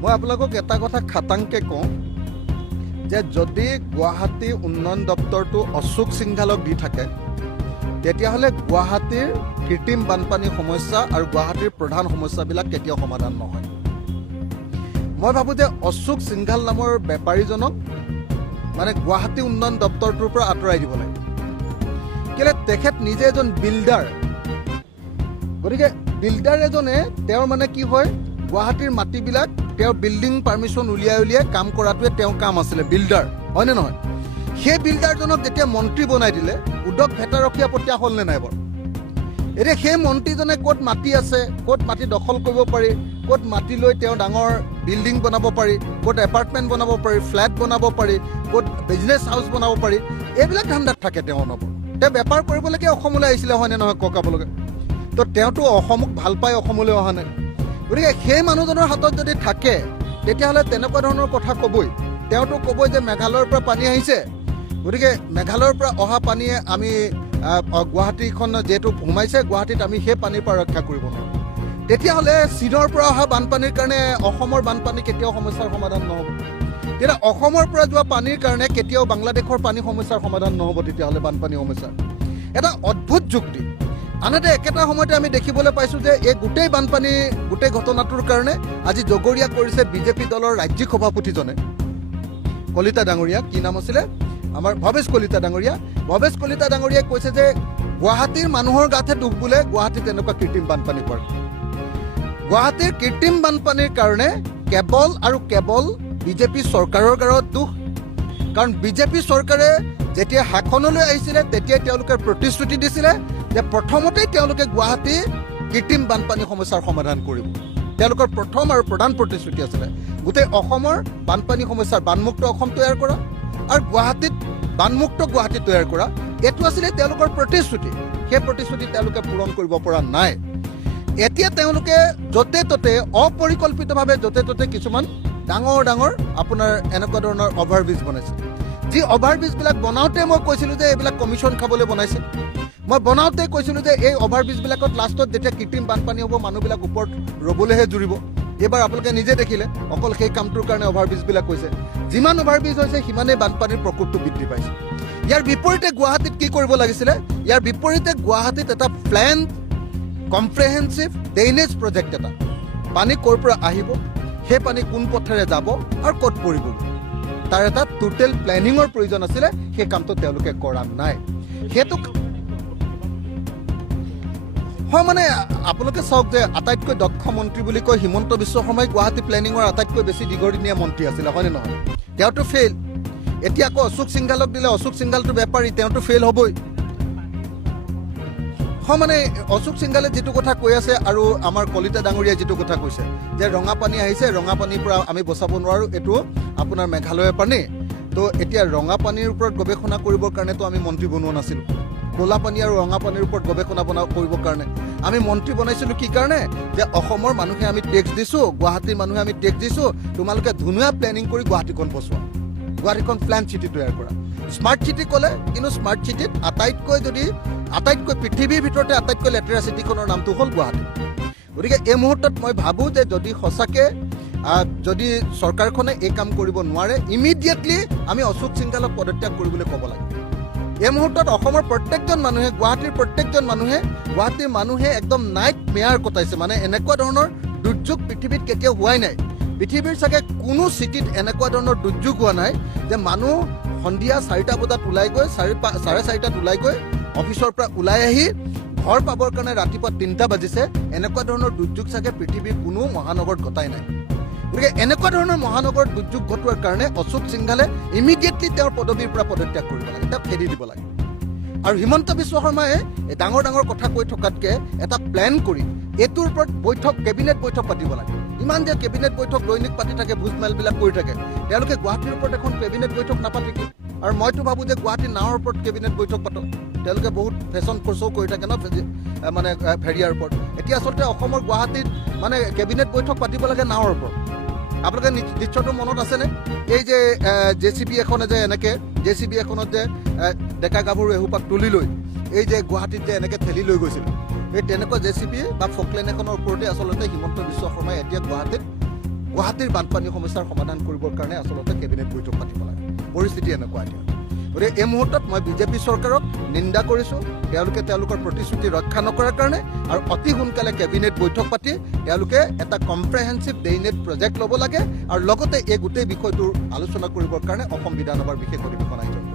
মই আপোনালোকক এটা কথা খাটাংকৈ কওঁ যে যদি গুৱাহাটী উন্নয়ন দপ্তৰটো অশোক সিংঘালক দি থাকে তেতিয়াহ'লে গুৱাহাটীৰ কৃত্ৰিম বানপানীৰ সমস্যা আৰু গুৱাহাটীৰ প্ৰধান সমস্যাবিলাক কেতিয়াও সমাধান নহয়। মই ভাবোঁ যে অশোক সিংঘাল নামৰ বেপাৰীজনক মানে গুৱাহাটী উন্নয়ন দপ্তৰটোৰ পৰা আঁতৰাই দিব লাগে। কেলৈ তেখেত নিজে এজন বিল্ডাৰ, গতিকে বিল্ডাৰ এজনে তেওঁৰ মানে কি হয় গুৱাহাটীৰ মাটিবিলাক তেওঁ বিল্ডিং পাৰ্মিশ্যন উলিয়াই কাম কৰাটোৱে তেওঁৰ কাম আছিলে, বিল্ডাৰ হয়নে নহয়? সেই বিল্ডাৰজনক যেতিয়া মন্ত্ৰী বনাই দিলে উদ্যোগ ভেটাৰখীয়া পঠীয়া হ'ল নে নাই বাৰু? এতিয়া সেই মন্ত্ৰীজনে ক'ত মাটি আছে, ক'ত মাটি দখল কৰিব পাৰি, ক'ত মাটি লৈ তেওঁ ডাঙৰ বিল্ডিং বনাব পাৰি, ক'ত এপাৰ্টমেণ্ট বনাব পাৰি, ফ্লেট বনাব পাৰি, ক'ত বিজনেছ হাউচ বনাব পাৰি, এইবিলাক ধান্দাত থাকে তেওঁ নব। তেওঁ বেপাৰ কৰিবলৈকে অসমলৈ আহিছিলে হয়নে নহয় ককাবলৈকে? তো তেওঁতো অসমক ভাল পাই অসমলৈ অহা নাই। গতিকে সেই মানুহজনৰ হাতত যদি থাকে তেতিয়াহ'লে তেনেকুৱা ধৰণৰ কথা ক'বই। তেওঁতো ক'বই যে মেঘালয়ৰ পৰা পানী আহিছে, গতিকে মেঘালয়ৰ পৰা অহা পানীয়ে আমি গুৱাহাটীখন যিহেতু সোমাইছে গুৱাহাটীত আমি সেই পানীৰ পৰা ৰক্ষা কৰিব নোৱাৰোঁ। তেতিয়াহ'লে চীনৰ পৰা অহা বানপানীৰ কাৰণে অসমৰ বানপানী কেতিয়াও সমস্যাৰ সমাধান নহ'ব। তেতিয়া অসমৰ পৰা যোৱা পানীৰ কাৰণে কেতিয়াও বাংলাদেশৰ পানী সমস্যাৰ সমাধান নহ'ব। তেতিয়াহ'লে বানপানী সমস্যা এটা অদ্ভুত যুক্তি। আনহাতে একেটা সময়তে আমি দেখিবলৈ পাইছোঁ যে এই গোটেই বানপানী গোটেই ঘটনাটোৰ কাৰণে আজি জগৰীয়া কৰিছে বিজেপি দলৰ ৰাজ্যিক সভাপতিজনে, কলিতা ডাঙৰীয়া, কি নাম আছিলে আমাৰ ভৱেশ কলিতা ডাঙৰীয়া। ভৱেশ কলিতা ডাঙৰীয়াই কৈছে যে গুৱাহাটীৰ মানুহৰ গাতহে দুখ বোলে গুৱাহাটীত এনেকুৱা কৃত্ৰিম বানপানী পৰে। গুৱাহাটীৰ কৃত্ৰিম বানপানীৰ কাৰণে কেৱল আৰু কেৱল বিজেপি চৰকাৰৰ গাৰত দুখ। কাৰণ বিজেপি চৰকাৰে যেতিয়া শাসনলৈ আহিছিলে তেতিয়াই তেওঁলোকে প্ৰতিশ্ৰুতি দিছিলে যে প্ৰথমতেই তেওঁলোকে গুৱাহাটী কৃত্ৰিম বানপানী সমস্যাৰ সমাধান কৰিব। তেওঁলোকৰ প্ৰথম আৰু প্ৰধান প্ৰতিশ্ৰুতি আছিলে গোটেই অসমৰ বানপানী সমস্যাৰ বানমুক্ত অসম তৈয়াৰ কৰা আৰু গুৱাহাটীত বানমুক্ত গুৱাহাটী তৈয়াৰ কৰা। এইটো আছিলে তেওঁলোকৰ প্ৰতিশ্ৰুতি। সেই প্ৰতিশ্ৰুতি তেওঁলোকে পূৰণ কৰিব পৰা নাই। এতিয়া তেওঁলোকে য'তে ত'তে অপৰিকল্পিতভাৱে য'তে ত'তে কিছুমান ডাঙৰ ডাঙৰ আপোনাৰ এনেকুৱা ধৰণৰ অভাৰব্ৰিজ বনাইছে। যি অভাৰব্ৰিজবিলাক বনাওঁতে মই কৈছিলোঁ যে এইবিলাক কমিশ্যন খাবলৈ বনাইছে। মই বনাওঁতে কৈছিলোঁ যে এই অভাৰব্ৰিজবিলাকত লাষ্টত যেতিয়া কৃত্ৰিম বানপানী হ'ব মানুহবিলাক ওপৰত ৰ'বলৈহে জুৰিব। এইবাৰ আপোনালোকে নিজে দেখিলে অকল সেই কামটোৰ কাৰণে অভাৰব্ৰিজবিলাক হৈছে। যিমান অভাৰব্ৰিজ হৈছে সিমানেই বানপানীৰ প্ৰকোপটো বৃদ্ধি পাইছে। ইয়াৰ বিপৰীতে গুৱাহাটীত কি কৰিব লাগিছিলে? ইয়াৰ বিপৰীতে গুৱাহাটীত এটা প্লেন কম্প্ৰেহেনচিভ ড্ৰেইনেজ প্ৰজেক্ট এটা, পানী ক'ৰ পৰা আহিব, সেই পানী কোন পথেৰে যাব আৰু ক'ত পৰিব, তাৰ এটা টোটেল প্লেনিঙৰ প্ৰয়োজন আছিলে। সেই কামটো তেওঁলোকে কৰা নাই। সেইটো হয় মানে আপোনালোকে চাওক যে আটাইতকৈ দক্ষ মন্ত্ৰী বুলি কয় হিমন্ত বিশ্ব শৰ্মাই গুৱাহাটী প্লেনিঙৰ আটাইতকৈ বেছি দীৰ্ঘদিনীয়া মন্ত্ৰী আছিলে হয়নে নহয়? তেওঁতো ফেইল। এতিয়া আকৌ অশোক সিংঘালক দিলে, অশোক সিংঘালটো বেপাৰী, তেওঁতো ফেইল হ'বই। হয় মানে অশোক সিংঘালে যিটো কথা কৈ আছে আৰু আমাৰ কলিতা ডাঙৰীয়াই যিটো কথা কৈছে যে ৰঙা পানী আহিছে, ৰঙা পানীৰ পৰা আমি বচাব নোৱাৰোঁ, এইটো আপোনাৰ মেঘালয়ৰ পানী। তো এতিয়া ৰঙা পানীৰ ওপৰত গৱেষণা কৰিবৰ কাৰণেতো আমি মন্ত্ৰী বনোৱা নাছিলোঁ। ক'লা পানী আৰু ৰঙা পানীৰ ওপৰত গৱেষণা কৰিবৰ কাৰণে আমি মন্ত্ৰী বনাইছিলোঁ। কি কাৰণে? যে অসমৰ মানুহে আমি টেক্স দিছোঁ, গুৱাহাটীৰ মানুহে আমি টেক্স দিছোঁ, তোমালোকে ধুনীয়া প্লেনিং কৰি গুৱাহাটীখন বচোৱা, গুৱাহাটীখন প্লেন চিটি তৈয়াৰ কৰা। স্মাৰ্ট চিটি ক'লে কিন্তু স্মাৰ্ট চিটিত আটাইতকৈ পৃথিৱীৰ ভিতৰতে আটাইতকৈ লেতেৰা চিটিখনৰ নামটো হ'ল গুৱাহাটী। গতিকে এই মুহূৰ্তত মই ভাবোঁ যে যদি সঁচাকৈ যদি চৰকাৰখনে এই কাম কৰিব নোৱাৰে ইমিডিয়েটলি আমি অশোক সিংঘালক পদত্যাগ কৰিবলৈ ক'ব লাগে। এই মুহূৰ্তত অসমৰ প্ৰত্যেকজন মানুহে, গুৱাহাটীৰ মানুহে একদম নাইট মেয়াৰ কটাইছে। মানে এনেকুৱা ধৰণৰ দুৰ্যোগ পৃথিৱীত কেতিয়াও হোৱাই নাই। পৃথিৱীৰ চাগে কোনো চিটিত এনেকুৱা ধৰণৰ দুৰ্যোগ হোৱা নাই যে মানুহ সন্ধিয়া 4টা বজাত ওলাই গৈ 4:30 ওলাই গৈ অফিচৰ পৰা ওলাই আহি ঘৰ পাবৰ কাৰণে ৰাতিপুৱা 3টা বাজিছে। এনেকুৱা ধৰণৰ দুৰ্যোগ চাগে পৃথিৱীৰ কোনো মহানগৰত ঘটাই নাই। গতিকে এনেকুৱা ধৰণৰ মহানগৰত দুৰ্যোগ ঘটোৱাৰ কাৰণে অশোক সিংঘালে ইমিডিয়েটলি তেওঁৰ পদবীৰ পৰা পদত্যাগ কৰিব লাগে, তেওঁক খেদি দিব লাগে। আৰু হিমন্ত বিশ্ব শৰ্মাই ডাঙৰ ডাঙৰ কথা কৈ থকাতকৈ এটা প্লেন কৰি এইটোৰ ওপৰত কেবিনেট বৈঠক পাতিব লাগে। ইমান যে কেবিনেট বৈঠক দৈনিক পাতি থাকে, ভোজমেলবিলাক কৰি থাকে, তেওঁলোকে গুৱাহাটীৰ ওপৰত এখন কেবিনেট বৈঠক নাপাতে কি? আৰু মইতো ভাবোঁ যে গুৱাহাটীৰ নাৱৰ ওপৰত কেবিনেট বৈঠক পাতক। তেওঁলোকে বহুত ফেশ্বন শ্ব' কৰি থাকে ন মানে ফেৰিয়াৰ ওপৰত। এতিয়া আচলতে অসমৰ গুৱাহাটীত মানে কেবিনেট বৈঠক পাতিব লাগে নাৱৰ ওপৰত। আপোনালোকে নিশ্চয়তো মনত আছেনে এই যে JCB এখনে যে এনেকৈ JCB এখনত যে ডেকা গাভৰু এসোপাক তুলি লৈ এই যে গুৱাহাটীত যে এনেকৈ ঠেলি লৈ গৈছিল, এই তেনেকুৱা JCB বা ফকলেন এখনৰ ওপৰতে আচলতে হিমন্ত বিশ্ব শৰ্মাই এতিয়া গুৱাহাটীত গুৱাহাটীৰ বানপানী সমস্যাৰ সমাধান কৰিবৰ কাৰণে আচলতে কেবিনেট বৈঠক পাতিব লাগে পৰিস্থিতি এনেকুৱা এতিয়া গতিকে এই মুহূৰ্তত মই বিজেপি চৰকাৰক নিন্দা কৰিছোঁ তেওঁলোকে তেওঁলোকৰ প্ৰতিশ্ৰুতি ৰক্ষা নকৰাৰ কাৰণে আৰু অতি সোনকালে কেবিনেট বৈঠক পাতি তেওঁলোকে এটা কম্প্ৰেহেনচিভ ড্ৰেইনেজ প্ৰজেক্ট ল'ব লাগে আৰু লগতে এই গোটেই বিষয়টোৰ আলোচনা কৰিবৰ কাৰণে অসম বিধানসভাৰ বিশেষ অধিৱেশন আয়োজন